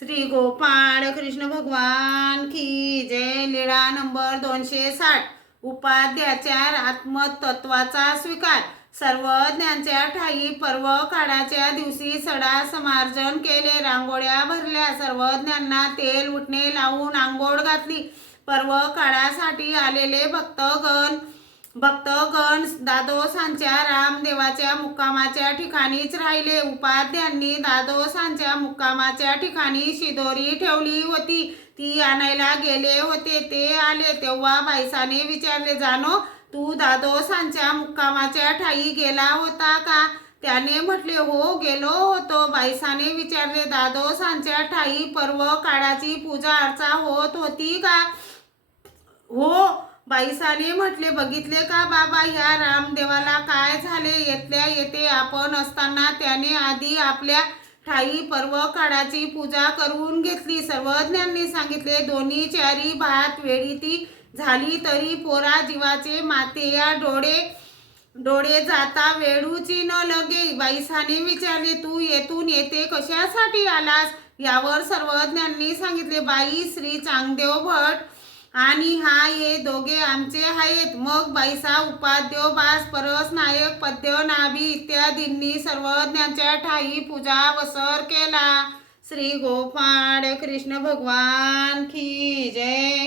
श्री गोपाळ कृष्ण भगवान की जय। लीळा नंबर 260। उपाध्याच्या आत्मतत्वाचा स्वीकार। सर्वज्ञांच्या ठाई पर्व काळाच्या दिवशी सडा समार्जन केले, रांगोळ्या भरल्या, सर्वज्ञांना तेल उठणे लावून आंघोळ घातली। पर्व काळासाठी आलेले भक्तगण दादोसांच्या रामदेवाच्या मुक्कामाच्या ठिकाणीच राहिले। उपाध्यांनी दादोसांच्या मुक्कामाच्या ठिकाणी शिदोरी ठेवली होती, ती आणायला गेले होते। ते आले तेव्हा बाईसाने विचारले, जानो, तू दादोसांच्या मुक्कामाच्या ठाई गेला होता का? त्याने म्हटले, हो, गेलो होतो। बाईसाने विचारले, दादोसांच्या ठाई पर्व काळाची पूजा अर्चा होत होती का? हो, बाईसाने म्हटले, बघितले का बाबा, ह्या रामदेवाला काय झाले? येथल्या येथे आपण असताना त्याने आधी आपल्या ठाई पर्व काळाची पूजा करून घेतली। सर्वज्ञांनी सांगितले, दोन्ही चारी भात वेळी ती झाली तरी पोरा जीवाचे माते, या डोळे जाता वेळूची न लगे। बाईसाने विचारले, तू येथून येथे कशासाठी आलास? यावर सर्वज्ञांनी सांगितले, बाई, श्री चांगदेव भट आणि हा ये दोघे आमचे आहेत। मग बाईसा उपाध्योबास परस नायक पद्य नाभी इत्यादींनी सर्वज्ञांच्या ठाई पूजा वसर केला। श्री गोपाळ कृष्ण भगवान की जय।